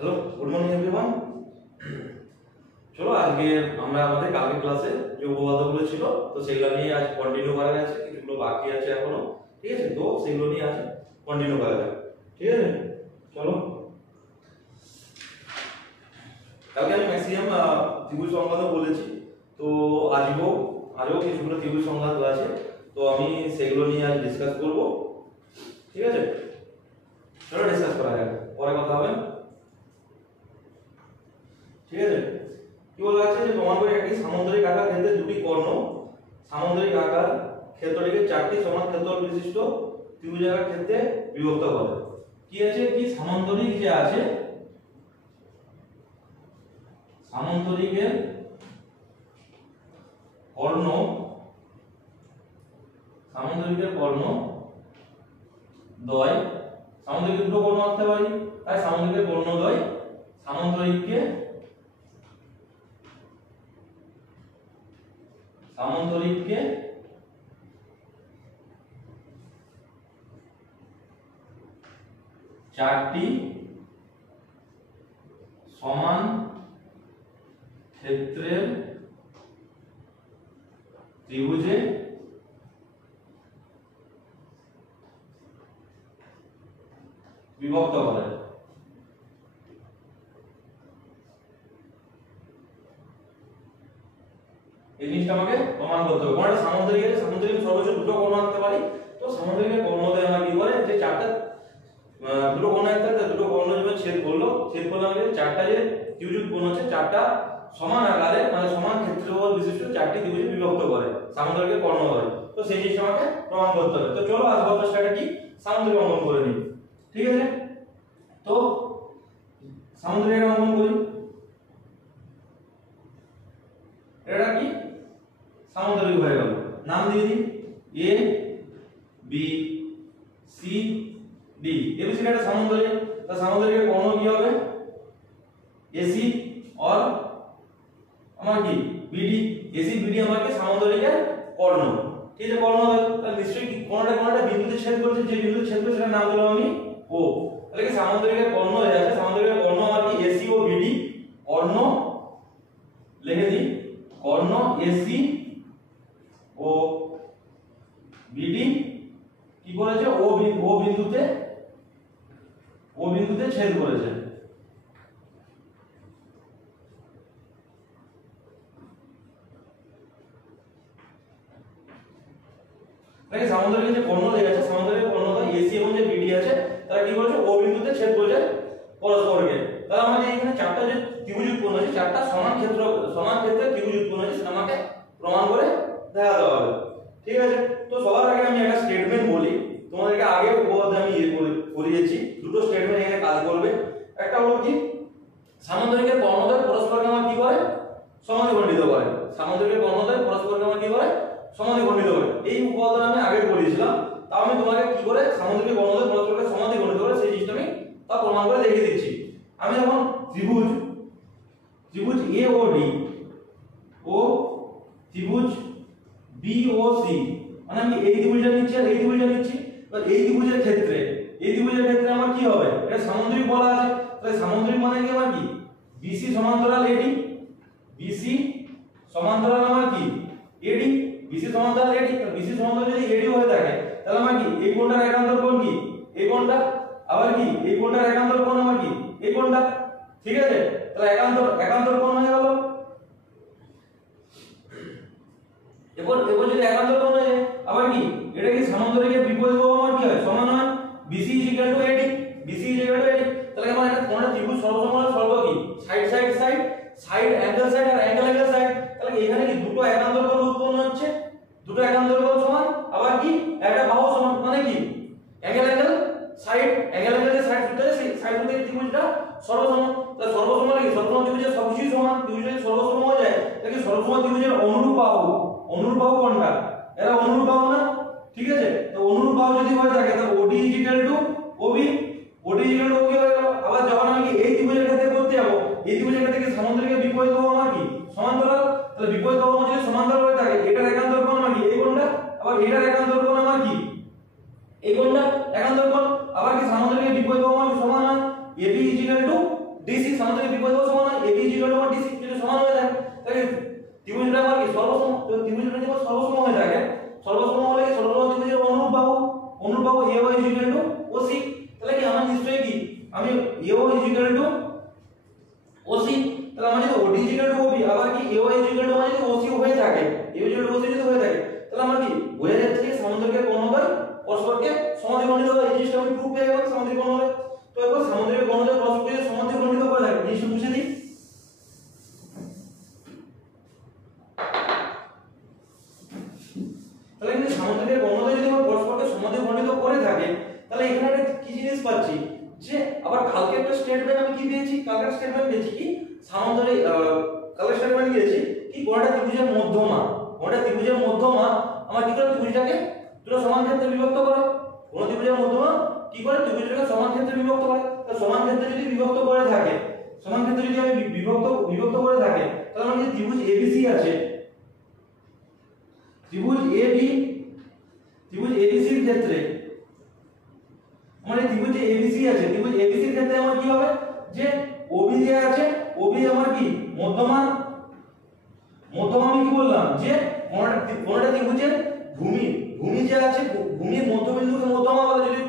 Hello good morning everyone. চলো আজকে আমরা আমাদের কালকে ক্লাসে যে উপপাদ্যগুলো ছিল তো সেগুলো নিয়ে আজ কন্টিনিউ করা যাচ্ছে, কিছুগুলো বাকি আছে এখনো, ঠিক আছে? তো সেগুলো নিয়ে আজ কন্টিনিউ করা যাক, ঠিক আছে? চলো, কালকে আমি ম্যাক্সিমাম ত্রিভুজ সংখ্যা বলেছি, তো আজও কিছুগুলো ত্রিভুজ সংখ্যা আছে, তো আমি সেগুলো নিয়ে আজ ডিসকাস করব, ঠিক আছে? চলো ডিসকাস করা যাক, পরে কথা হবে, ঠিক আছে? কি বলা আছে যে প্রমাণ করে একটি সামুদ্রিক আকার ক্ষেত্রে দুটি কর্ণ সামুদ্রিক আকার ক্ষেত্রটিকে চারটি সমান ক্ষেত্রফল বিশিষ্ট ত্রিভুজাকার ক্ষেত্রে বিভক্ত করে। কি আছে কি সামুদ্রিক যে আছে, সামুদ্রিকের কর্ণ দ্বয়, সামুদ্রিকের দুটো কর্ণ আঁকতে পারি, তাই সামুদ্রিকের কর্ণদ্বয় সামুদ্রিককে চারটি সমান ক্ষেত্রের ত্রিভুজে বিভক্ত করে। এই জিনিসটা আমাকে প্রমাণ করতে হবে। কোনটা সামুদ্রিক আছে, সামুদ্রিক সর্বোচ্চ দুটো কর্ণ আঁকতে পারি, তো সামুদ্রিকের কর্ণদ্বয় আমরা কি করে যে চারটা দুটো কর্ণ আঁকতে দুটো কর্ণ যখন ছেদ করলো আমাদের চারটা যে ত্রিভুজ উৎপন্ন হচ্ছে, চারটা সমান আকারে মানে সমান ক্ষেত্রফল বিশিষ্ট চারটি ত্রিভুজে বিভক্ত করে সামুদ্রিকের কর্ণদ্বয়। তো সেই জিনিসটা আমাকে প্রমাণ করতে হবে। তো চলো আজ গল্প স্টার্টে কি সামুদ্রিক অঙ্কন করে নিই, ঠিক আছে? তো সামুদ্রিক অঙ্কন করি, এটা কি সামুদ্রিক হয়ে গেল, নাম দিয়ে দিই এ বি সি ডি। এবিসি একটা সামুদ্রিক, তা সামুদ্রিকের কর্ণ কি হবে এসি और আমার কি বিডি। এসি বিডি আমাকে সামুদ্রিকের কর্ণ, ঠিক আছে? কর্ণ তাহলে নিশ্চয়ই কোনটা বিন্দুতে ছেদ করেছে, যে বিন্দুতে ছেদ করেছে সেটার নাম দিলাম আমি ও। তাহলে কি সামুদ্রিকের কর্ণ হয়ে যাচ্ছে, সামুদ্রিকের কর্ণ আমার কি এসি ও বিডি। কর্ণ লিখে দিই, কর্ণ এসি ও বিডি কি করেছে ও বিন্দুতে ছেদ করেছে। দেখো সামুদ্রিকের যে কর্ণ দেয়া আছে, সামুদ্রিকের কর্ণদ্বয় এসি এবং যে বিডি আছে তারা কি করেছে ও বিন্দুতে ছেদ করেছে পরস্পরকে। তাহলে আমাদের এখানে চারটা যে ত্রিভুজ উৎপন্ন হয়েছে, চারটা সমান ক্ষেত্রে ত্রিভুজ উৎপন্ন হয়েছে, সেটা আমাকে প্রমাণ করে দেখাতে হবে, ঠিক আছে? তো সবার আগে আমি একটা স্টেটমেন্ট বলি, তোমাদেরকে আগে উপপাদ্য আমি করিয়েছি, দুটো স্টেটমেন্ট এখানে কাজ করবে। একটা হলো কি সামুদ্রিকের কর্ণদ্বয় পরস্পরকে আমার কি করে সমানুখণ্ডিত করে, সামুদ্রিকের কর্ণদ্বয় পরস্পরকে আমার কি করে সমানুখণ্ডিত করে। এই উপপাদ্য আমি আগে পড়িয়েছিলাম, তাও আমি তোমাকে কি করে সামুদ্রিকের কর্ণদ্বয় পরস্পরকে সমানুখণ্ডিত করে সেই জিনিসটা আমি তা প্রমাণ করে দেখিয়ে দিচ্ছি। আমি যখন ত্রিভুজ এ ও ডি ও ত্রিভুজ বি ও সি, মানে আমি এই ত্রিভুজটা নিচ্ছি আর এই ত্রিভুজটা নিচ্ছি, এবার এই ত্রিভুজের ক্ষেত্রে আমার কি হবে, এটা সামুদ্রিক বলা আছে, তাহলে সামুদ্রিক মানে কি আমার কি বিসি সমান্তরাল এডি, বিসি সমান্তরাল আমার কি এডি, বিসি সমান্তরাল এডি। বিসি সমান্তরাল যদি এডি হয়ে থাকে তাহলে আমার কি এই কোণটার একান্তর কোণ কি এই কোণটা, আবার কি এই কোণটার একান্তর কোণ আমার কি এই কোণটা, ঠিক আছে? তাহলে একান্তর কোণ হয়ে গেল। এরপর যদি একান্তর কোণ হয়ে যায় আবার কি এটা কি সামুদ্রিকের বিপরীত বাহু আমার কি হয় সমান হয়, BC = AD, BC = AD। তাহলে আমার একটা কোণটা ত্রিভুজ সর্বসমবাহু সর্ব কি সাইড অ্যাঙ্গেল সাইড আর অ্যাঙ্গেল সাইড। তাহলে এখানে কি দুটো একান্তর কোণ উৎপন্ন হচ্ছে, দুটো একান্তর কোণ সমান, আবার কি একটা বাহু সমান, মানে কি অ্যাঙ্গেল সাইড যে সাইড সূত্র আছে সেই সাইড সূত্রের ত্রিভুজটা সর্বসম। তাহলে সর্বসম মানে কি সর্বসম ত্রিভুজের সবকিছু সমান, ত্রিভুজ যদি সর্বসম হয়ে যায় তাহলে কি সর্বসম ত্রিভুজের অনুরূপ বাহু কোনটা, এরা অনুরূপ বাহু না, ঠিক আছে? তো অনুরূপ বাহু যদি হয়ে থাকে তাহলে OD = OB হয়ে গেল। আবার যখন আমি এই ত্রিভুজের ক্ষেত্রে করতে যাব, এই ত্রিভুজের ক্ষেত্রে কি সামুদ্রিকের বিপরীত বাহু আমার কি সমান্তরাল, তাহলে বিপরীত বাহু যদি সমান্তরাল হয়ে থাকে এটার একান্তর কোণ আমার কি এই কোণটা, আবার এটার একান্তর কোণ আমার কি এই কোণটা একান্তর কোণ। আবার কি সামুদ্রিকের বিপরীত বাহু আমার সমান হয়, AB = ডিসি সামুদ্রিক বিপরীত সমান হয় এবি ইকুয়াল টু ডিসি যদি সমান হয়ে থাকে তাহলে ত্রিভুজটা আমার কি সর্বসম, তো ত্রিভুজটা যখন সর্বসম হয়ে থাকে সর্বসম হলে কি সর্বসম ত্রিভুজের অনুরূপ পাবো A Y equal to OC, তাহলে কি আমার নিশ্চয়ই কি আমি A Y equal to OC, তাহলে আমার যদি ওডি ইকুয়াল টু ওবি আবার কি এ ওয়াই ইকুয়াল টু মানে যদি ওসি হয়ে থাকে এ ইকুয়াল টু ওসি যদি হয়ে থাকে তাহলে আমার কি বোঝা যাচ্ছে যে সামুদ্রিকের কোণদ্বয় পরস্পরকে সমান্তরালখণ্ডিত হয়। এই জিনিসটা আমি প্রুফ পেয়ে গেলাম সামুদ্রিক কোণ হলে। তো এবার সামুদ্রিক কোণদ্বয় পরস্পরকে সমান্তরালখণ্ডিত করে থাকে জিনিসটা বুঝে দিই। তাহলে কিন্তু সামুদ্রিকের কোণদ্বয় যদি আমরা পরস্পরকে সমান্তরালখণ্ডিত করে থাকে তাহলে এখানে একটা কি জিনিস পাচ্ছি যে আবার কালকে একটা স্টেটমেন্ট আমি কি পেয়েছি, কালকে স্টেটমেন্ট পেয়েছি কি সামুদ্রিক কালকে স্টেটমেন্ট পেয়েছি কি কোণটা ত্রিভুজের মধ্যমা, কোণটা ত্রিভুজের মধ্যমা আমার কি করে ত্রিভুজটাকে দুটো সমান ক্ষেত্রে বিভক্ত করে, কোণ ত্রিভুজের মধ্যমা কি করে ত্রিভুজটাকে সমান ক্ষেত্রে বিভক্ত করে। তো সমান ক্ষেত্রে যদি বিভক্ত করে থাকে, সমান ক্ষেত্রে যদি আমি বিভক্ত করে থাকে তাহলে আমার যে ত্রিভুজ এবিসি আছে, ত্রিভুজ এবিসির ক্ষেত্রে মানে ত্রিভুজ এবিসি আছে, ত্রিভুজ এবিসির ক্ষেত্রে আমার কি হবে যে ওবি যে আছে ওবি আমার কি মধ্যমা আমি কি বললাম যে কোনটা ত্রিভুজের ভূমি যে আছে ভূমির মধ্যবিন্দুকে মধ্যমা বলে। যদি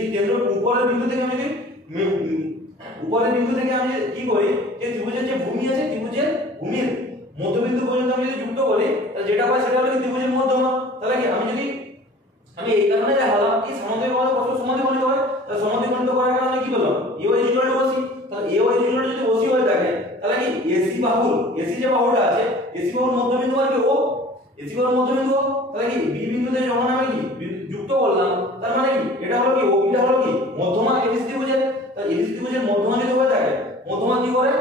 এই কেন্দ্র উপরের বিন্দু থেকে আমি কি করি যে ত্রিভুজের যে ভূমি আছে ত্রিভুজের ভূমির মধ্যবিন্দু পর্যন্ত আমি যদি যুক্ত করি তাহলে যেটা পাই সেটা হলো কি ত্রিভুজের মধ্যমা। তাহলে কি আমি এই কারণে দেখালাম কি সামুদ্রিক কোণ পরস্পর সমান্তরালখণ্ডিত হয়, তাহলে সমান্তরালখণ্ডিত করার কারণে কি বললাম A Y equal to OC. তাহলে এ ওয়াই ইকুয়াল টু যদি ওসি হয়ে থাকে তাহলে কি এসি যে বাহুটা আছে এসি বাহুর মধ্যবিন্দু আর কি ও, এসি বাহুর মধ্যবিন্দু ও, তাহলে কি বি বিন্দুতে যখন আমি কি যুক্ত করলাম তার মানে কি এটা হলো কি ওবিটা হলো কি মধ্যমা এবিসি ত্রিভুজের। তাহলে এবিসি ত্রিভুজের মধ্যমা যদি হয়ে থাকে মধ্যমা কি করে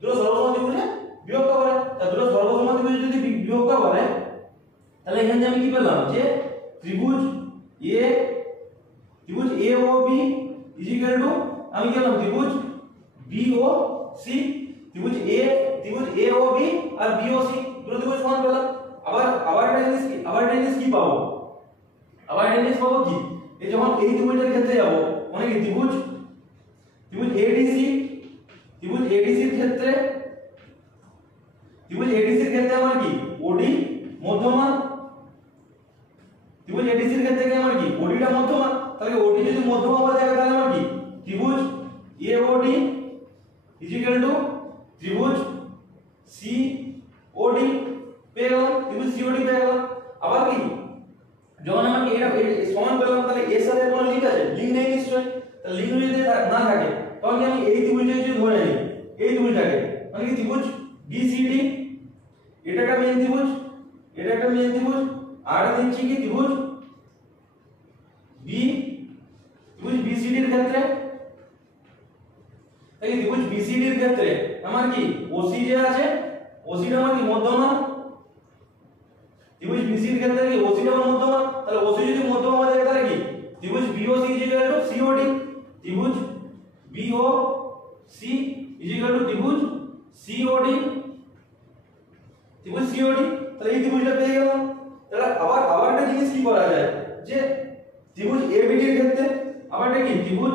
দুটো সর্বসম ত্রিভুজে বিভক্ত করে। তা দুটো সর্বসম ত্রিভুজ যদি বিভক্ত করে তাহলে এখানে আমি কি পেলাম যে ত্রিভুজ এ ও বি ইকুয়াল টু আমি কি পেলাম ত্রিভুজ বি ও সি, ত্রিভুজ এ ও বি আর বি ও সি দুটো ত্রিভুজ সমান পেলাম। আবার একটা জিনিস কি পাবো, কি এই যখন এই ত্রিভুজের ক্ষেত্রে যাব মানে কি ত্রিভুজ এডিসির ক্ষেত্রে আমার কি ওডি মধ্যমা, ত্রিভুজ এডিসির ক্ষেত্রে কি আমার কি ওডিটা মধ্যমা। তাহলে ওডি যদি মধ্যমা হয়ে থাকে তাহলে আমার কি ত্রিভুজ এ ওডি ইকুয়াল টু ত্রিভুজ সি ওডি পেয়ে গেলাম, ত্রিভুজ সি ওডি পেয়ে গেলাম। আবার কি যখন আমাকে এটা সমান পেলাম তাহলে এর সাথে কোনো লিঙ্ক আছে, লিঙ্ক নেই নিশ্চয়ই। তাহলে লিঙ্ক যদি না থাকে তখন কি আমি এই ত্রিভুজটাকে যদি ধরে নিই, এই ত্রিভুজটাকে মানে কি ত্রিভুজ বিসিডি এটা একটা মেইন ত্রিভুজ, আর নিচ্ছি কি ত্রিভুজ বিসিডির ক্ষেত্রে, এই ত্রিভুজ বিসিডির ক্ষেত্রে আমার কি ওসি যে আছে ওসিটা আমার কি মধ্যমা, ত্রিভুজ বিসির ক্ষেত্রে কি ওসিটা মধ্যমা। তাহলে ওসি যদি মধ্যমা হয় তাহলে কি ত্রিভুজ বিওসি ইকুয়াল টু সিওডি, ত্রিভুজ বিওসি ইকুয়াল টু ত্রিভুজ সিওডি, তাহলে এই ত্রিভুজটা পেয়ে গেলাম। তাহলে আবার একটা জিনিস কি করা যায় যে ত্রিভুজ এবিডি এর ক্ষেত্রে আবার এটা কি ত্রিভুজ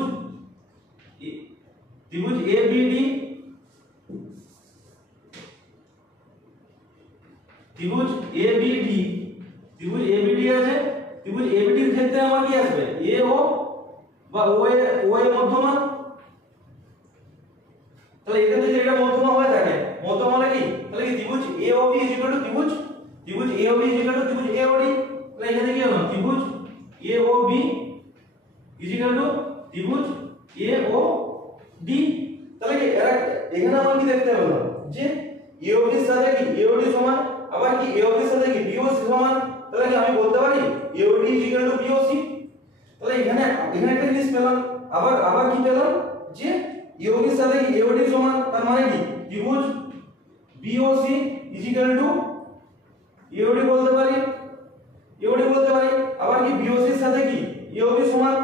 এবিডি আছে, ত্রিভুজ এবিডি এর ক্ষেত্রে আমার কি আসবে এ ও বা ও এ মধ্যমা। তাহলে এখানে যদি এটা মধ্যমা হয়ে থাকে মধ্যমা মানে কি তাহলে কি ত্রিভুজ এ ও বি ইকুয়াল টু ত্রিভুজ এ ও বি ইকুয়াল টু ত্রিভুজ এ ও ডি। তাহলে এখানে কি হলো ত্রিভুজ এ ও বি ইকুয়াল টু ত্রিভুজ এ ও ডি। তাহলে কি এখানে আমরা কি দেখতে পেলাম যে এ ও বি এর সাথে কি এ ও ডি সমান, আবার কি এ ও বি এর সাথে কি বি ও সি সমান। তাহলে কি আমি বলতে পারি A O D equal to B O C. তাহলে এখানে একটা জিনিস পেলাম, আবার কি পেলাম যে এ ও বি এর সাথে কি এ ও ডি সমান, তার মানে কি ত্রিভুজ B O C equal to A O D বলতে পারি। আবার কি বি ও সি এর সাথে কি এ ও বি সমান,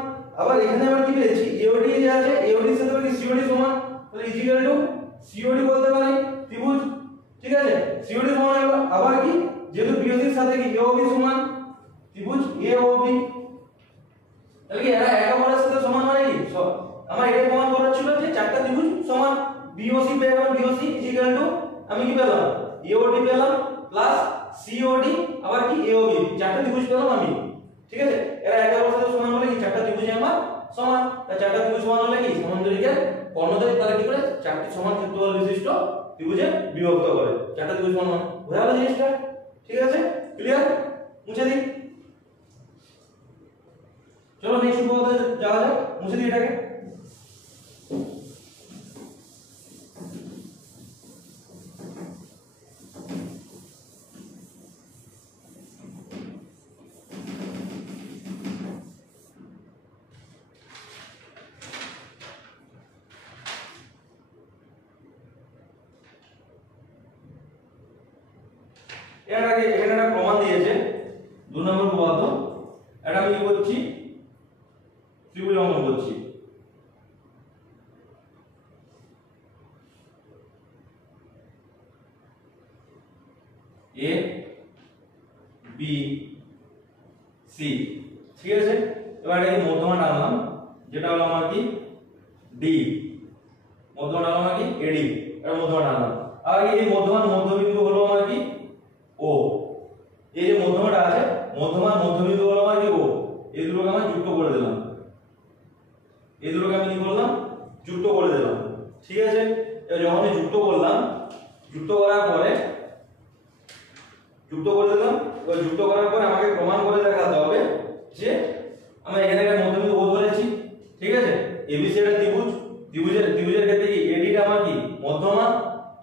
আবার এখানে আবার কি পেয়েছি এ ও ডি যে আছে এ ও ডি এর সাথে কি সি ও ডি সমান, তাহলে equal to C O D বলতে পারি ত্রিভুজ। ঠিক আছে, সি ও ডি সমান হলো। আবার কি যেহেতু বি ও সি এর সাথে কি এ ও বি সমান ত্রিভুজ এ ও বি। তাহলে কি এরা একে অপরের সাথে সমান মানে কি আমার এটাই প্রমাণ করার ছিল যে চারটা ত্রিভুজ সমান। বিওসি পেয়ে গেলাম, বিওসি ইকুয়াল টু আমি কি পেলাম এওডি পেলাম প্লাস সিওডি আবার কি এওবি, চারটা ত্রিভুজ পেলাম আমি। ঠিক আছে, এরা একে অপরের সাথে সমান হলে কি চারটা ত্রিভুজ আমার সমান। তাই চারটা ত্রিভুজ সমান হলে কি সমান্তরিকের কর্ণদ্বয় তারা কি করে চারটি সমান ক্ষেত্রফল বিশিষ্ট ত্রিভুজে বিভক্ত করে। চারটা ত্রিভুজ সমান বোঝা গেল জিনিসটা? ঠিক আছে, ক্লিয়ার? মুছে দিই। চলো নেক্সট উপপাদ্যে যাওয়া যাক। মুছে দিই এটাকে। এর আগে এখানে একটা প্রমাণ দিয়েছে 2 নম্বর উপপাদ্য। এটা আমি কি করছি ত্রিভুজ অঙ্কন করছি। এ বি সি, ঠিক আছে। এবার এটাকে মধ্যমা টানলাম, যেটা হলো আমার কি ডি, মধ্যমা টানলাম আমার কি এডি, এটা মধ্যমা টানলাম। আর এই মধ্যমার মধ্যবিন্দু হলো আমার কি ও। এই যে মধ্যমাটা আছে, মধ্যমার মধ্যবিন্দু হলো আমার কি ও। এই দুটোকে আমি যুক্ত করে দিলাম, এই দুটোকে আমি কি করলাম যুক্ত করে দিলাম। ঠিক আছে, এবার যখন আমি যুক্ত করলাম, যুক্ত করার পরে যুক্ত করে দিলাম। এবার যুক্ত করার পরে আমাকে প্রমাণ করে দেখাতে হবে যে আমরা এখানে একটা মধ্যবিন্দু ও ধরেছি। ঠিক আছে, এবিসি একটা ত্রিভুজ, ত্রিভুজের ক্ষেত্রে কি এডিটা আমার কি মধ্যমা।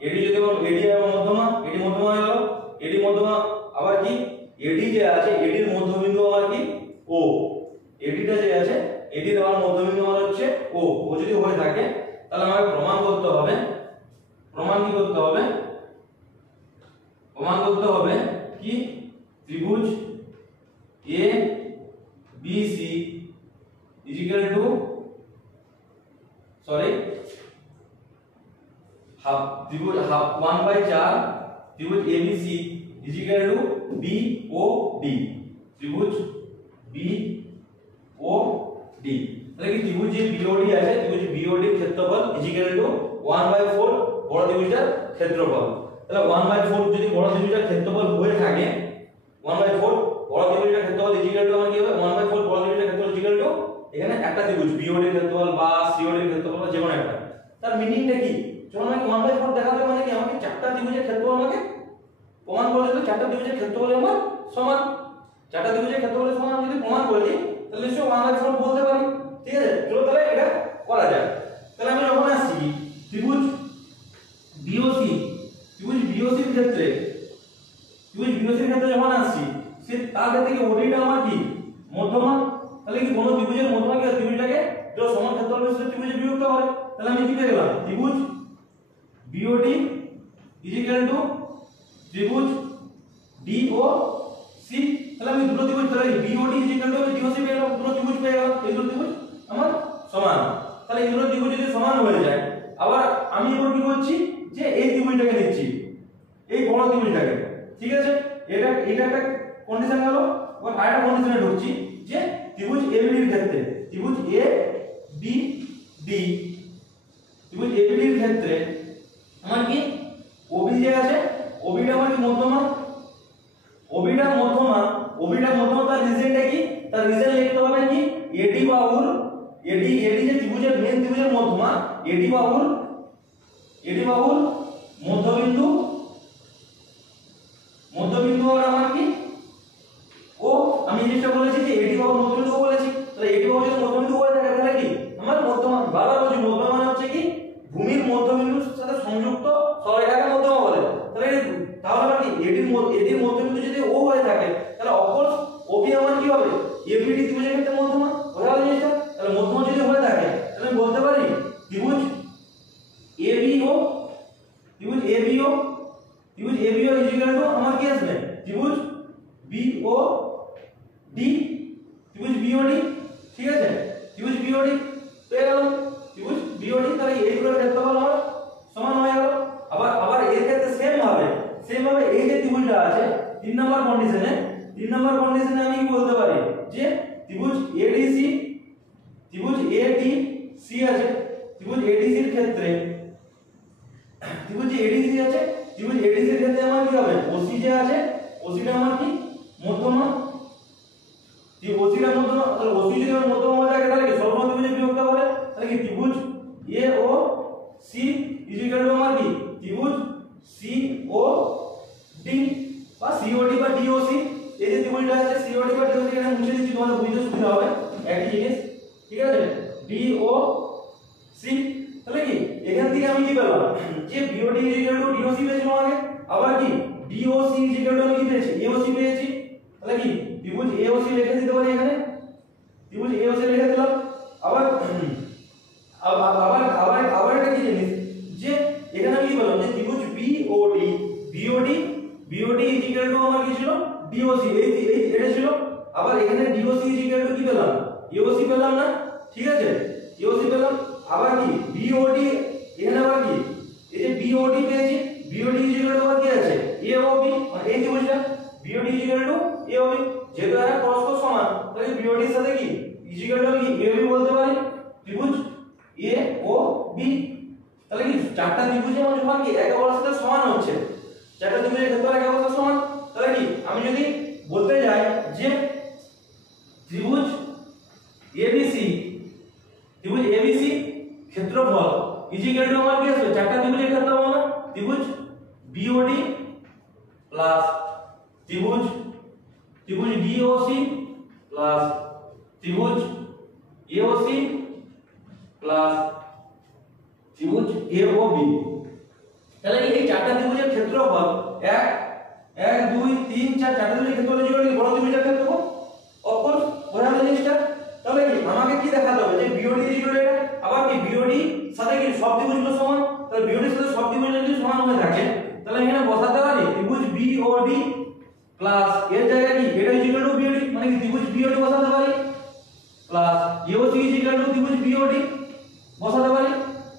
এডি যদি এডি এবং মধ্যমা, এডি মধ্যমা হয়ে গেল, এডি মধ্যমা। আবার কি এডি যে আছে, এডির মধ্যবিন্দু আমার কি ও। এডিটা যে আছে, এডির আমার মধ্যবিন্দু আমার হচ্ছে ও। ও যদি হয়ে থাকে তাহলে আমাকে প্রমাণ করতে হবে, প্রমাণ কি করতে হবে, প্রমাণ করতে হবে কি ত্রিভুজ A B C is equal to half ত্রিভুজ হাফ 1/4 ত্রিভুজ ABC is equal to B O D, ত্রিভুজ বি ও ডি। তাহলে কি ত্রিভুজ যে বিওডি আছে, ত্রিভুজ বিওডি এর ক্ষেত্রফল ইজ ইকুয়াল টু 1/4 বড় ত্রিভুজটার ক্ষেত্রফল। তাহলে 1/4 যদি বড় ত্রিভুজটার ক্ষেত্রফল হয়ে থাকে, 1/4 বড় ত্রিভুজটার ক্ষেত্রফল ইজ ইকুয়াল টু আমার কি হবে 1/4 বড় ত্রিভুজটার ক্ষেত্রফল ইজ ইকুয়াল টু এখানে একটা ত্রিভুজ বিওডি এর ক্ষেত্রফল বা সিওডি এর ক্ষেত্রফল যে কোনো একটা। তার মিনিংটা কি? যখন আমাকে 1/4 দেখাতে মানে কি আমাকে চারটা ত্রিভুজের ক্ষেত্রফল আমাকে প্রমাণ করে দিলে চারটা ত্রিভুজের ক্ষেত্রফল আমার সমান। চারটা ত্রিভুজের ক্ষেত্রফল সমান যদি প্রমাণ করে দিই তাহলে নিশ্চয়ই 1/4 বলতে পারি। ঠিক আছে, চলো তাহলে এটা করা যাক। তাহলে আমি যখন আসছি ত্রিভুজ বিওসি, ত্রিভুজ বিওসির ক্ষেত্রে, ত্রিভুজ বিওসির ক্ষেত্রে যখন আসছি সে তার ক্ষেত্রে কি ওডিটা আমার কি মধ্যমা। তাহলে কি কোন ত্রিভুজের মধ্যমা কি ত্রিভুজটাকে যে সমান ক্ষেত্রফল বিশিষ্ট ত্রিভুজে বিভক্ত করে। তাহলে আমি কি পেয়ে গেলাম ত্রিভুজ বিওডি ইজ ইকুয়াল টু ত্রিভুজ ডিওসি। তাহলে আমি দুটো ত্রিভুজ, তাহলে BOD is equal two DOC পেয়ে গেলাম, দুটো ত্রিভুজ পেয়ে গেলাম। এই দুটো ত্রিভুজ আমার সমান। তাহলে এই দুটো ত্রিভুজ যদি সমান হয়ে যায়, আবার আমি এবার কি করছি যে এই ত্রিভুজটাকে নিচ্ছি, এই বড় ত্রিভুজটাকে। ঠিক আছে, এটা একটা কন্ডিশন গেল। এবার আরেকটা কন্ডিশনে ঢুকছি যে ত্রিভুজ এবিডি এর ক্ষেত্রে, ত্রিভুজ এ বি ডি, ত্রিভুজ এবিডি এর ক্ষেত্রে আমার কি ওবি যে আছে, ওবিটা আমার কি মধ্যমা। ওবিটা মধ্যমা, ওবিটা মধ্যমা। তার রিজনটা কি? তার রিজন লিখতে হবে কি এডি বাহুর, এডি যে ত্রিভুজের মেইন ত্রিভুজের মধ্যমা, এডি বাহুর মধ্যবিন্দু, মধ্যবিন্দু আর আমার কি ও। আমি জিনিসটা বলেছি যে এডি বাহুর মধ্যবিন্দু বলেছি। তাহলে এডি বাহু যদি মধ্যবিন্দু হয়ে থাকে তাহলে কি আমার মধ্যমা। বারবার বলছি মধ্যমা মানে হচ্ছে কি ভূমির মধ্যবিন্দুর সাথে সংযুক্ত সরলরেখাকে মধ্যমা বলে। তাহলে আমার কি এডির মধ্যবিন্দু যদি ও হয়ে থাকে তাহলে অপর ওবি আমার কি হবে এবিডি ত্রিভুজের ক্ষেত্রে মধ্যমা। বোঝা গেল জিনিসটা? তাহলে মধ্যমা যদি হয়ে থাকে তাহলে আমি বলতে পারি ত্রিভুজ এবিও, ত্রিভুজ এবিও ইজ ইকুয়াল টু আমার কি আসবে ত্রিভুজ বিও ডি, ত্রিভুজ বিওডি। ঠিক আছে, ত্রিভুজ বিওডি পেয়ে গেল, ত্রিভুজ বিওডি। তাহলে এই দুটোর ক্ষেত্রফল আমার সমান হয়ে গেল। আবার এর ক্ষেত্রে সেম ভাবে এই যে ত্রিভুজটা আছে 3 নম্বর কন্ডিশনে আমি কি বলতে পারি যে ত্রিভুজ এডিসি, ত্রিভুজ এডিসি আছে ত্রিভুজ এডিসি এর ক্ষেত্রে ত্রিভুজ এডিসি আছে, ত্রিভুজ এডিসি এর ক্ষেত্রে আমার কি হবে, ওসি যে আছে ওসিটা আমার কি মধ্যমা, যে ওসিটা মধ্যমা, তাহলে ওসি যদি আমার মধ্যমা থাকে তাহলে কি সর্বমা ত্রিভুজে বিভক্ত হবে, তাহলে কি ত্রিভুজ এ ও সি ইকুয়াল টু আমার কি ত্রিভুজ সি ও ডি বা সিওডি বা ডিওসি। এই যে ত্রিভুজটা আছে সিওডি বা ডিওসি এখানে মুছে দিচ্ছি তোমাদের বুঝতে সুবিধা হবে, একই জিনিস, ঠিক আছে, ডি ও সি। তাহলে কি এখান থেকে আমি কি পেলাম, যে বিওডি ইকুয়াল টু ডিওসি পেয়েছিলাম আগে, আবার কি ডিওসি ইকুয়াল টু আমি কি পেয়েছি, এওসি পেয়েছি। তাহলে কি ত্রিভুজ এওসি লিখে দিতে পারি এখানে, ত্রিভুজ এওসি লিখে দিলাম। আবার আবার আবার আবার একটা কি জিনিস, যে এখানে আমি কি বললাম যে ত্রিভুজ BOD BOD BOD equal to আমার কি ছিল ডিওসি, এই এটা ছিল। আবার এখানে ডিওসি ইকুয়াল টু কি পেলাম, এওসি পেলাম না, ঠিক আছে, এওসি পেলাম। আবার কি বিওডি, এখানে আবার কি এই যে বিওডি পেয়েছি, বিওডি ইকুয়াল টু আবার কি আছে এওবি, মানে এই ত্রিভুজটা বিওডি ইকুয়াল টু এওবি, যেহেতু এরা পরস্পর সমান তাহলে বিওডি এর সাথে কি ইকুয়াল টু কি এওবি বলতে পারি, ত্রিভুজ এ ও বি। তাহলে কি চারটা ত্রিভুজে আমার যখন কি একে অপরের সাথে সমান হচ্ছে, চারটা ত্রিভুজের ক্ষেত্রে একে অপরের সাথে সমান, তাহলে কি আমি যদি বলতে যাই যে ত্রিভুজ এবিসি, ত্রিভুজ এবিসি ক্ষেত্রফল ইকুয়াল টু আমার কি আসবে, চারটা ত্রিভুজের ক্ষেত্রফল না, ত্রিভুজ বিওডি প্লাস ত্রিভুজ ডিওসি প্লাস ত্রিভুজ এওসি প্লাস ত্রিভুজ এওবি। তাহলে এই চারটা ত্রিভুজের ক্ষেত্রফল 1 1 2 3 4, চারটা ত্রিভুজের ক্ষেত্রফল ইকুয়াল টু বড় ত্রিভুজের ক্ষেত্রফল, অফকোর্স বোঝা গেল জিনিসটা। তাহলে কি আমাকে কি দেখাতে হবে, যে বিওডি ইকুয়াল টু এটা, আবার কি বিওডি সাথে কি সব ত্রিভুজগুলো সমান, তাহলে বিওডি সাথে সব ত্রিভুজগুলো যদি সমান হয়ে থাকে তাহলে এখানে বসাতে পারি ত্রিভুজ বিওডি প্লাস এর জায়গায় কি এটা ইকুয়াল টু বিওডি, মানে কি ত্রিভুজ বিওডি বসাতে পারি, প্লাস এওসি ইকুয়াল টু ত্রিভুজ বিওডি বসাতে পারি,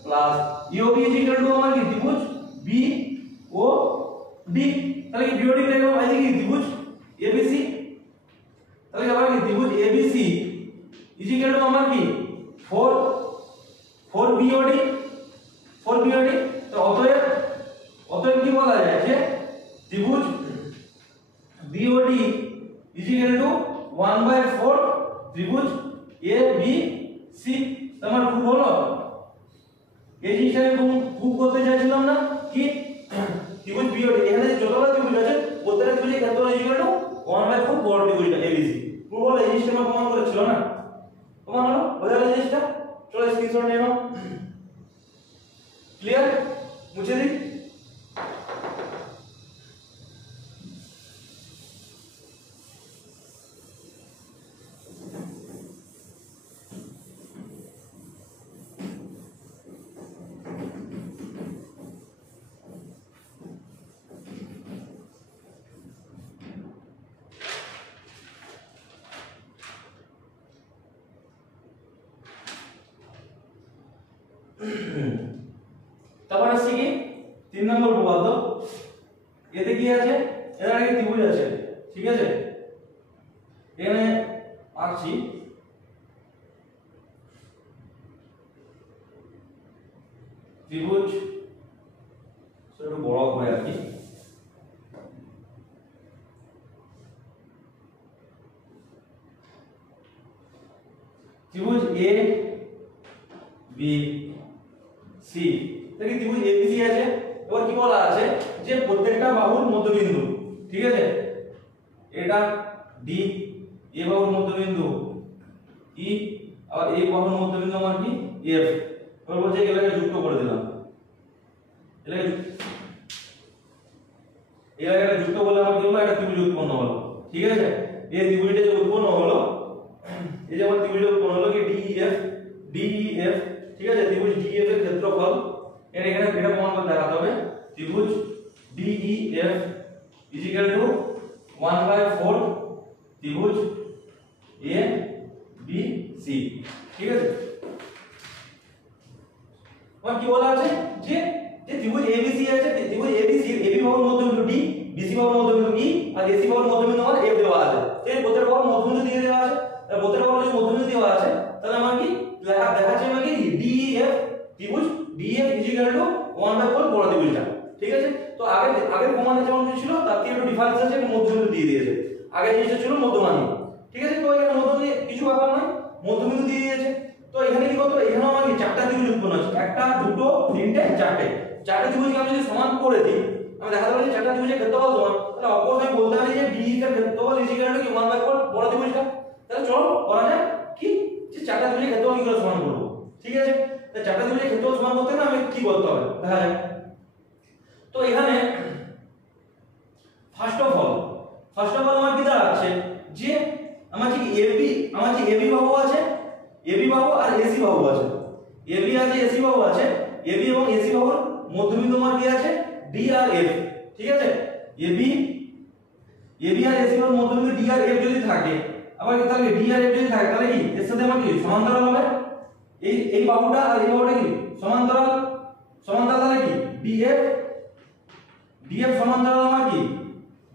প্লাস ইওবি ইকুয়াল টু আমার কি ত্রিভুজ বি ও ডি। তাহলে কি বিওডি পেয়ে গেলাম, এই কি ত্রিভুজ এবিসি। তাহলে আবার কি ত্রিভুজ এবিসি ইকুয়াল টু আমার কি 4 বিওডি, 4 বিওডি। তো অতএব কি বলা যায় যে ত্রিভুজ বিওডি ইকুয়াল টু 1/4 ত্রিভুজ এবিসি। তোমার প্রুফ হলো, এই জিনিসটা আমি প্রুফ করতে চাইছিলাম না কি ত্রিভুজ বিওডি, এখানে যতগুলো ত্রিভুজ আছে প্রত্যেকটা ত্রিভুজের ক্ষেত্রফল ইকুয়াল টু 1/4 বড় ত্রিভুজটা এবিসি। প্রুফ হলো, এই জিনিসটা আমরা প্রমাণ করেছিল না, প্রমাণ হলো, বোঝা গেল জিনিসটা। চলো স্ক্রিনশট নিয়ে নাও, ক্লিয়ার, মুছে দিই। তারপর আসছে কি 3 নম্বর উপপাদ্য। এতে কি আছে, এর আগে ত্রিভুজ আছে, ঠিক আছে, এখানে আঁকছি ত্রিভুজ, একটু বড় করে আর কি, ত্রিভুজ এ বি সি, দেখি ত্রিভুজ এবিসি আছে। এবার কি বলা আছে যে প্রত্যেকটা বাহুর মধ্যবিন্দু, ঠিক আছে, এটা ডি, এ বাহুর মধ্যবিন্দু ই, আর এই বাহুর মধ্যবিন্দু আমার কি এফ। এবার বলছে এগুলোকে যুক্ত করে দিলাম, এলাকাটা যুক্ত করলে আমার কি হলো, একটা ত্রিভুজ উৎপন্ন হলো, ঠিক আছে। এই ত্রিভুজটা যে উৎপন্ন হলো, এই যে আমার ত্রিভুজ উৎপন্ন হলো কি ডিইএফ, ঠিক আছে, ত্রিভুজ ডিইএফ এর ক্ষেত্রফল এখানে এটা প্রমাণ করে দেখাতে হবে, ত্রিভুজ ডিইএফ ইকুয়াল টু 1/4 ত্রিভুজ এ বি সি, ঠিক আছে। আর কি বলা আছে যে ত্রিভুজ এবিসি আছে, ত্রিভুজ এবিসি এবি বাহুর মধ্যবিন্দু ডি, বিসি বাহুর মধ্যবিন্দু ই, আর এসি বাহুর মধ্যবিন্দু আমার এফ দেওয়া আছে। এই প্রত্যেকটা বাহুর মধ্যবিন্দু দিয়ে দেওয়া আছে, প্রত্যেকটা বাহুর যদি মধ্যবিন্দু দেওয়া আছে তাহলে আমার কি দেখাচ্ছে, আমার কি ডিইএফ ত্রিভুজ DF = 1/4 বড় ত্রিভুজটা। ঠিক আছে, তো আগের প্রমাণে যেমন ছিল তার থেকে একটু ডিফারেন্স আছে, একটু মধ্যবিন্দু দিয়ে দিয়েছে। আগে জিনিসটা ছিল মধ্যমানি। ঠিক আছে, তো এখানে মধ্যবিন্দু কিছু ব্যাপার নয়, মধ্যবিন্দু দিয়ে দিয়েছে। তো এখানে কি করতে হবে, এখানেও আমাকে চারটা ত্রিভুজ উৎপন্ন হচ্ছে, একটা দুটো তিনটে চারটে। চারটে ত্রিভুজকে আমি যদি সমান করে দিই, আমি দেখাতে পারি চারটা ত্রিভুজের ক্ষেত্রফল সমান, তাহলে অবশ্যই আমি বলতে পারি যে D এর ক্ষেত্রফল = কি 1/4 বড় ত্রিভুজটা। তাহলে চলো করা যাক কি, যে চারটা ত্রিভুজের ক্ষেত্রফল কি করে সমান করব। ঠিক আছে, তাহলে চারটা ত্রিভুজের ক্ষেত্রফল সমান করতে হলে আমি কি করতে হবে দেখা যাক। তো এখানে ফার্স্ট অফ অল আমার কি দাঁড়াচ্ছে, যে আমার যে AB বাহু আছে, AB বাহু আর AC বাহু আছে, AB আছে AC বাহু আছে, AB এবং AC বাহুর মধ্যবিন্দু আমার কি আছে D আর F। ঠিক আছে, AB আর AC বাহুর মধ্যবিন্দু D আর F যদি থাকে, আবার কি তাহলে D আর F যদি থাকে, তাহলে কি এর সাথে আমার কি সমান্তরাল হবে, এই বাহুটা আর এই বাহুটা কি সমান্তরাল, তাহলে কি DF সমান্তরাল আমার কি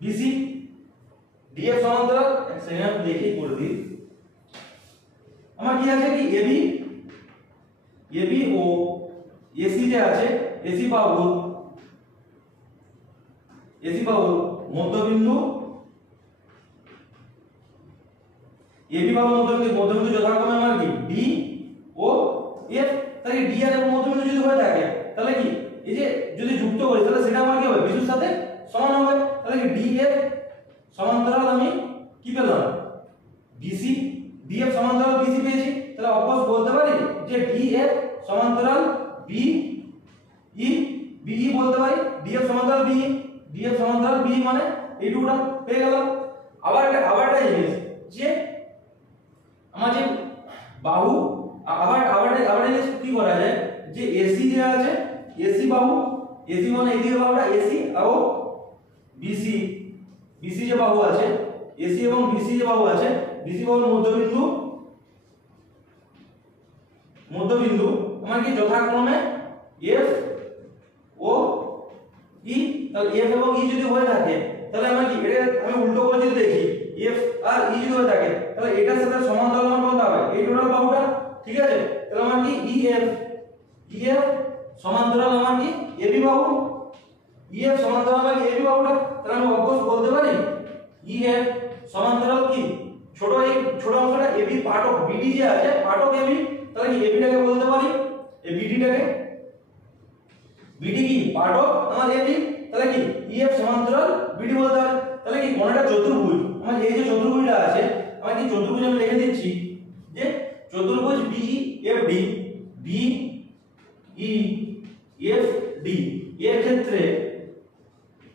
BC, DF সমান্তরাল সেখানে দেখি করে দিই। আমার কি আছে কি AB ও AC যে আছে, AC বাহুর মধ্যবিন্দু, AB বাহুর মধ্যবিন্দু যথাক্রমে আমার কি D ও F। তাহলে D আর F মধ্যবিন্দু যদি হয়ে থাকে, তাহলে কি এই যে যদি যুক্ত করি, তাহলে সেটা আমার কি হবে বিন্দুর সাথে সমান হবে। তাহলে কি DF সমান্তরাল আমি কি পেলাম BC, DF সমান্তরাল BC পেয়েছি। তাহলে অবশ্য বলতে পারি যে DF সমান্তরাল BE বলতে পারি, DF সমান্তরাল BE মানে এই দুটো পেয়ে গেলাম। আবার একটা জিনিস, যে আমার যে বাহু আবার জিনিস কি করা যায়, যে AC যে আছে, AC বাহু, AC মানে এই দিকে বাহুটা AC আর BC যে বাহু আছে, AC এবং BC যে বাহু আছে, BC বাহুর মধ্যবিন্দু আমার কি যথাক্রমে F ও E। তাহলে F এবং E যদি হয়ে থাকে, তাহলে আমার কি এটা আমি উল্টো করে যদি দেখি, F আর E যদি হয়ে থাকে, তাহলে এটার সাথে সমান্তরাল আমার কোনটা হবে, এই টোটাল বাহুটা। ঠিক আছে, তাহলে আমার কি EF সমান্তরাল আমার কি AB বাহু, EF সমান্তরাল আমার কি AB বাহুটা। তাহলে আমি অবশ্যই বলতে পারি EF সমান্তরাল কি ছোট অংশটা AB পার্ট অফ BD যে আছে, পার্ট অফ AB। তাহলে কি AB টাকে বলতে পারি, এই BD টাকে, BD কি পার্ট অফ আমার AB, তাহলে কি EF সমান্তরাল BD বলতে পারি। তাহলে কি কোনটা চতুর্ভুজ, আমার এই যে চতুর্ভুজটা আছে, আমার কি চতুর্ভুজ আমি লিখে দিচ্ছি যে চতুর্ভুজ BEFD এর ক্ষেত্রে,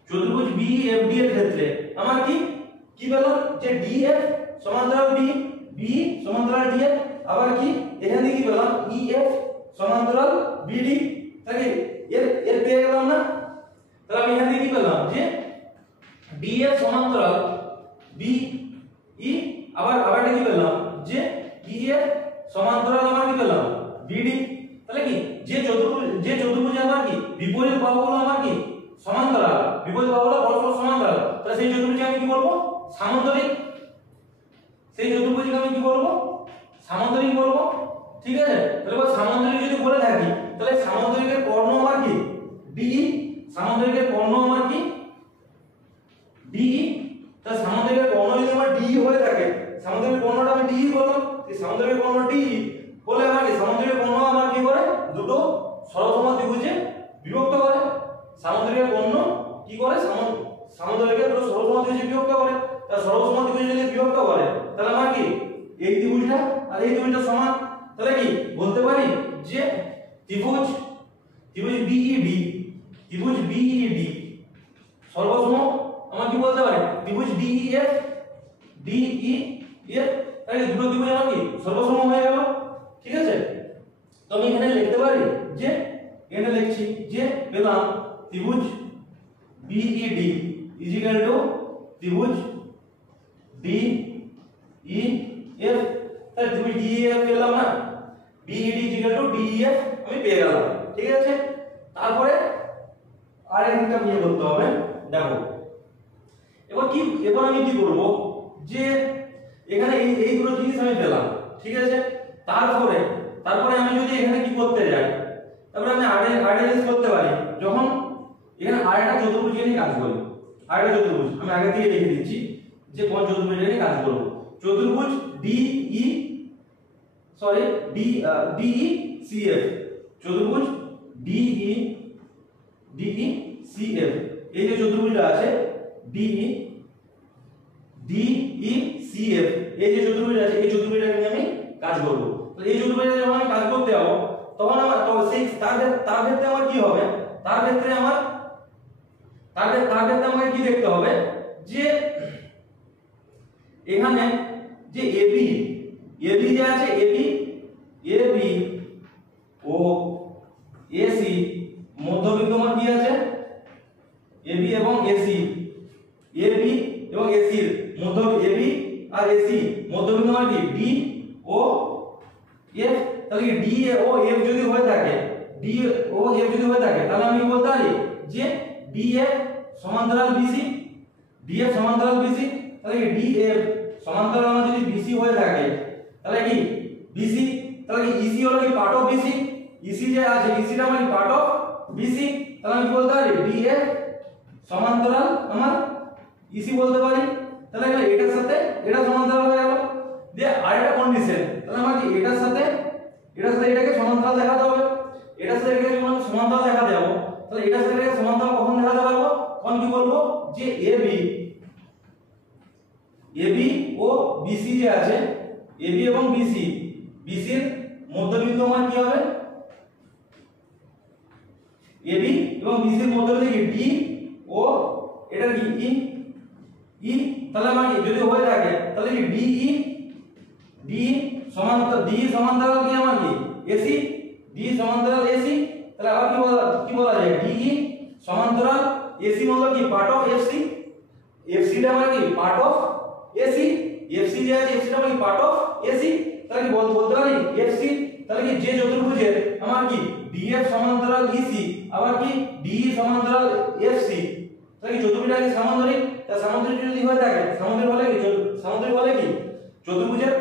চতুর্ভুজ BEFD এর ক্ষেত্রে আমার কি পেলাম, যে DF সমান্তরাল BE সমান্তরাল DF, আবার কি এখান থেকে কি পেলাম EF সমান্তরাল BD। তাহলে এর পেয়ে গেলাম না। তাহলে আমি এখান থেকে কি পেলাম, যে DF সমান্তরাল BE, আবার কি পেলাম, যে EF সমান্তরাল আমার কি পেলাম BD। তাহলে কি যে চতুর্ভুজে আমার কি বিপরীত বাহুগুলো আমার কি সমান্তরাল, বিপরীত বাহুগুলো পরস্পর সমান্তরাল, তাহলে সেই চতুর্ভুজকে আমি কি বলবো সামান্তরিক, সামান্তরিক বলবো। ঠিক আছে, তাহলে সামান্তরিক যদি বলে থাকি, তাহলে সামান্তরিকের কর্ণ আমার কি DE, সামান্তরিকের কর্ণ আমার কি DE। তাহলে সামান্তরিকের কর্ণ যদি আমার DE হয়ে থাকে, সামান্তরিকের কর্ণটা আমি DE বললাম, এই সামান্তরিকের কর্ণ DE বলে আমার কি সামান্তরিকের কর্ণ আমার কি করে দুটো সরলসম ত্রিভুজে বিভক্ত করে। সামান্তরিকের কর্ণ কি করে সামান্তরিকের দুটো সরলসম ত্রিভুজে বিভক্ত করে। তাহলে সরলসম ত্রিভুজে যদি বিভক্ত করে, তাহলে আমার কি এই ত্রিভুজটা আর এই ত্রিভুজটা সমান। তাহলে কি বলতে পারি যে ত্রিভুজ BED সর্বসম আমরা কি বলতে পারি, ত্রিভুজ DEF তাহলে দুটো ত্রিভুজ আমার কি সর্বসম হয়ে গেল। ঠিক আছে, তো আমি এখানে লিখতে পারি, যে এখানে লিখছি যে পেলাম ত্রিভুজ BED ত্রিভুজ DEF। তাহলে ত্রিভুজ DEF পেলাম না, BED DEF আমি পেয়ে গেলাম। ঠিক আছে, তারপরে আরেকটা নিয়ে করতে হবে। দেখো এবার আমি কি করব, যে এখানে এই দুটো জিনিস আমি পেলাম। ঠিক আছে, তারপরে আমি যদি এখানে কি করতে যাই, তারপরে আমি আরএলএস করতে পারি যখন এখানে আরেকটা চতুর্ভুজ নিয়ে কাজ করি। আরেকটা চতুর্ভুজ আমি আগে থেকে লিখে দিচ্ছি যে কোন চতুর্ভুজ নিয়ে কাজ করব। চতুর্ভুজ DECF, চতুর্ভুজ DECF, এই যে চতুর্ভুজটা আছে DECF, এই যে চতুর্ভুজ আছে এই চতুর্ভুজটাকে নিয়ে আমি কাজ করব। তো এই চতুর্ভুজটা যখন আমি কাজ করতে যাব তখন আমার সেই তার ক্ষেত্রে আমার কি হবে, তার ক্ষেত্রে আমাকে কি দেখতে হবে যে এখানে যে AB যে আছে AB ও AC মধ্যবিন্দু আমার কি আছে AB এবং AC, AB এবং AC এর মধ্য AB আর AC মধ্যবিন্দু আমার কি D ও F। তাহলে কি D ও F যদি হয়ে থাকে, D ও F যদি হয়ে থাকে তাহলে আমি বলতে পারি যে DF সমান্তরাল BC, DF সমান্তরাল BC। তাহলে কি DF সমান্তরাল আমার যদি BC হয়ে থাকে তাহলে কি BC, তাহলে কি EC হলো কি পার্ট অফ BC, EC যে আছে EC টা মানে পার্ট অফ BC। তাহলে আমি বলতে পারি DF সমান্তরাল আমার EC বলতে পারি। তাহলে এটার সাথে এটা সমান্তরাল হয়ে গেল। দিয়ে আরেকটা কন্ডিশন, তাহলে আমাকে এটার সাথে এটাকে সমান্তরাল দেখাতে হবে, এটার সাথে এটাকে যখন সমান্তরাল দেখাতে যাব তাহলে এটার সাথে এটাকে সমান্তরাল কখন দেখাতে পারবো, তখন কি বলবো যে AB ও BC যে আছে AB এবং BC এর মধ্যবিন্দু আমার কি হবে AB এবং BC এর মধ্যবিন্দু কি D ও এটা কি E। তাহলে আমার যদি হয়ে থাকে তাহলে কি DE সমান্তরাল কি আমার কি AC, D সমান্তরাল AC। তাহলে আবার কি বলা যায় DE সমান্তরাল AC মানে কি পার্ট অফ FC, FC টা মানে কি পার্ট অফ AC, FC যে আছে FC টা মানে পার্ট অফ AC। তাহলে কি বলতে পারি FC, তাহলে কি যে চতুর্ভুজের আমার কি DF সমান্তরাল EC আবার কি DE সমান্তরাল FC, তাহলে কি চতুর্ভুজটা কি সামান্তরিক। তা সামান্তরিক যদি হয়ে থাকে সামান্তরিক বলে কি চতুর্ভুজের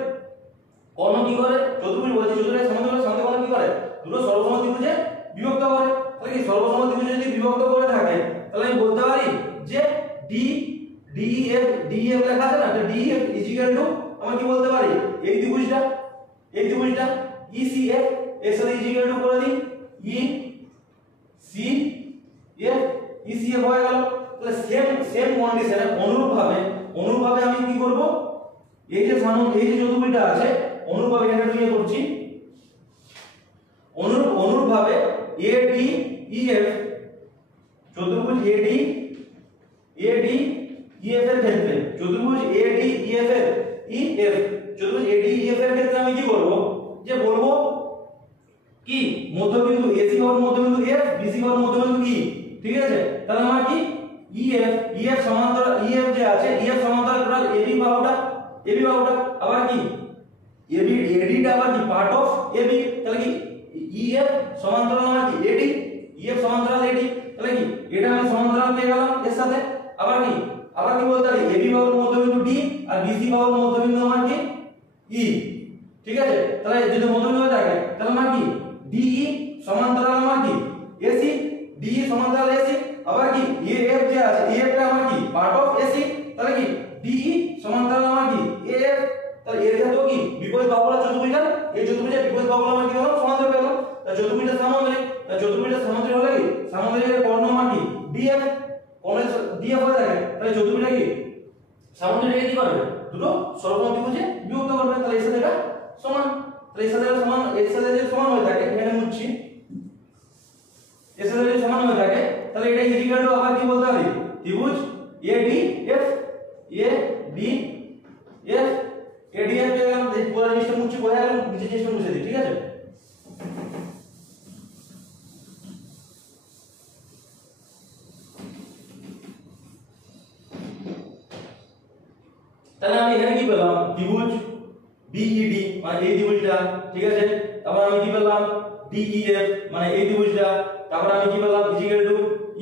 কর্ণ কি করে, চতুর্ভুজ বলছে চতুর্ভুজের সমান্তরাল কি করে দুটো সর্বসম ত্রিভুজে বিভক্ত করে। তাহলে কি সর্বসম ত্রিভুজে যদি বিভক্ত করে থাকে তাহলে আমি বলতে পারি যে DEF লেখা আছে না, DEF আমরা কি বলতে পারি এই ত্রিভুজটা ECF এর সাথে ইকুয়াল টু করে দিই ECF হয়ে গেল। তাহলে সেম কন্ডিশনে অনুরূপভাবে আমি কি করব, এই যে চতুর্ভুজটা আছে অনুরূপভাবে এটা নিয়ে করছি, অনুরূপভাবে ADEF চতুর্ভুজ ADEF এর ক্ষেত্রে চতুর্ভুজ ADEF এর ক্ষেত্রে আমি কি করব যে বলবো কি মধ্যবিন্দু AC হওয়ার মধ্যবিন্দু F, BC হওয়ার মধ্যবিন্দু E, ঠিক আছে। তাহলে আমার কি EF সমান্তরাল EF যে আছে EF সমান্তরাল টোটাল AB বাহুটা আবার কি AD টা আবার কি পার্ট অফ AB। তাহলে কি EF সমান্তরাল আমার কি AD, EF সমান্তরাল AD। তাহলে কি এটা আমি সমান্তরাল পেয়ে গেলাম এর সাথে। আবার কি বলতে পারি AB বাহুর মধ্যবিন্দু D আর BC বাহুর মধ্যবিন্দু আমার কি E, ঠিক আছে। তাহলে যদি মধ্যবিন্দু হয়ে থাকে তাহলে আমার কি DE সমান্তরাল আমার কি AC, DE সমান্তরাল AC। আবার কি AF যে আছে AF টা আমার কি পার্ট অফ AC। তাহলে কি DE সমান্তরাল আমার কি AF। তাহলে এর ক্ষেত্রে কি বিপরীত বাহুগুলো চতুর্ভুজটা, এই চতুর্ভুজের বিপরীত বাহুগুলো আমার কি হলো সমান্তরাল পেলাম। তাহলে চতুর্ভুজটা সামান্তরিক, তাহলে চতুর্ভুজটা সামান্তরিক হলে কি সামান্তরিকের কর্ণ আমার কি DF, কর্ণ DF হয়ে থাকে। তাহলে চতুর্ভুজটা কি সামান্তরিক কি করবে দুটো সর্বসম ত্রিভুজে বিভক্ত করবে। তাহলে এর সাথে এটা সমান, তাহলে এর সাথে যদি সমান হয়ে থাকে এখানে মুছছি, এর সাথে যদি সমান হয়ে থাকে তাহলে এটা ইকুয়াল টু আবার কি বলতে পারি ত্রিভুজ ADF পেয়ে গেলাম। এই পুরো জিনিসটা মুছছি বোঝা গেল, নিচে জিনিসটা মুছে দিই, ঠিক আছে। তাহলে আমি এখানে কি পেলাম ত্রিভুজ BED মানে এই ত্রিভুজটা, ঠিক আছে। তারপর আমি কি পেলাম DEF মানে এই ত্রিভুজটা। তারপর আমি কি পেলাম ইকুয়াল টু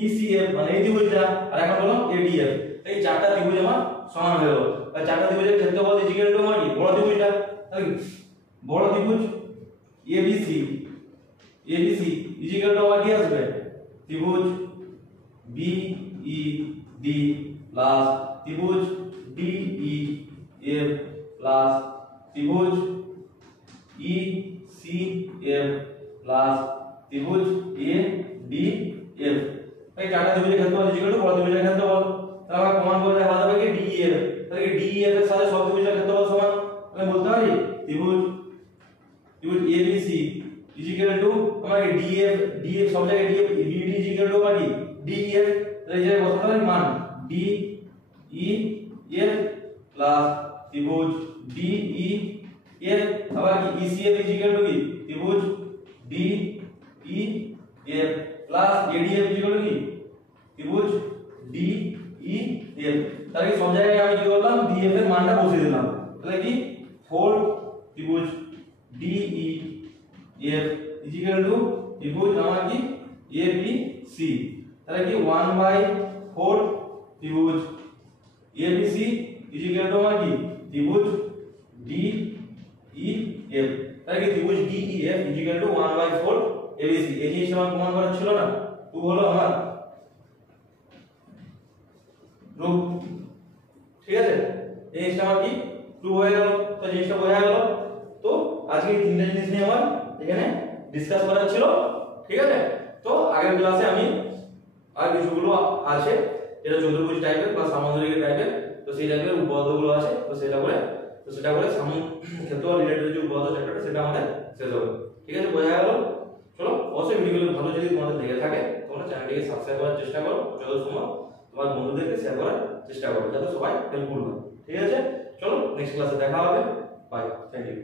ECF মানে এই ত্রিভুজটা। আর এখন পেলাম ADF। এই চারটা ত্রিভুজ আমার সমান হয়ে গেল। আর চারটা ত্রিভুজের ক্ষেত্রফল ইকুয়াল টু আমার কি বড় ত্রিভুজটা, তাহলে বড় ত্রিভুজ ABC ইজিক্যাল টু আমার কি আসবে ত্রিভুজ BED প্লাস ত্রিভুজ DEF প্লাস ত্রিভুজ ECF প্লাস ত্রিভুজ ADF। এই চারটা ত্রিভুজের ক্ষেত্রফল ইকুয়াল টু বড় ত্রিভুজের ক্ষেত্রফল। তাহলে আমরা প্রমাণ করে দেখা যাবে কি DEF, তাহলে কি DEF এর সাথে সব ত্রিভুজের ক্ষেত্রফল সমান। আমি বলতে পারি ত্রিভুজ ABC ইকুয়াল টু আমরা DF সব জায়গায় DF BD ইকুয়াল টু মানে DEF, তাহলে এই জায়গায় বসাতে পারি মান DEF প্লাস ত্রিভুজ DEF আবার কি ECF ইকুয়াল টু কি ত্রিভুজ DEF plus ADF equal to কি ত্রিভুজ DEF। তাহলে কি সব জায়গায় আমি কি করলাম DF এর মানটা বসিয়ে দিলাম। তাহলে কি 4 ত্রিভুজ DEF ইকুয়াল টু ত্রিভুজ আমার কি ABC, তাহলে কি 1/4 ত্রিভুজ ABC ইকুয়াল টু আমার কি ত্রিভুজ DEF, তাহলে কি ত্রিভুজ DEF ইকুয়াল টু 1/4 ABC। এই জিনিসটা আমার প্রমাণ করা ছিল না, তো হলো আমার রূপ। ঠিক আছে, এই জিনিসটা আমার কি প্রুভ হয়ে গেল, তো জিনিসটা বোঝা গেল। তো আজকে এই তিনটা জিনিস নিয়ে আমার এখানে ডিসকাস করার ছিল। ঠিক আছে, তো আগের ক্লাসে আমি আর কিছুগুলো আছে যেটা চতুর্ভুজ টাইপের বা সামুদ্রিক টাইপের, তো সেই টাইপের উপপাদ্যগুলো আছে, তো সেটা করে ক্ষেত্রফল রিলেটেড যে উপপাদ্য চ্যাপ্টারটা সেটা আমাদের শেষ হবে। ঠিক আছে, বোঝা গেল। চলো, অবশ্যই ভিডিওগুলো ভালো যদি তোমাদের লেগে থাকে তোমরা চ্যানেলটিকে সাবস্ক্রাইব করার চেষ্টা করো, যত সম্ভব তোমার বন্ধুদেরকে শেয়ার করার চেষ্টা করো যাতে সবাই হেল্পফুল হয়। ঠিক আছে, চলো নেক্সট ক্লাসে দেখা হবে। Bye, thank you.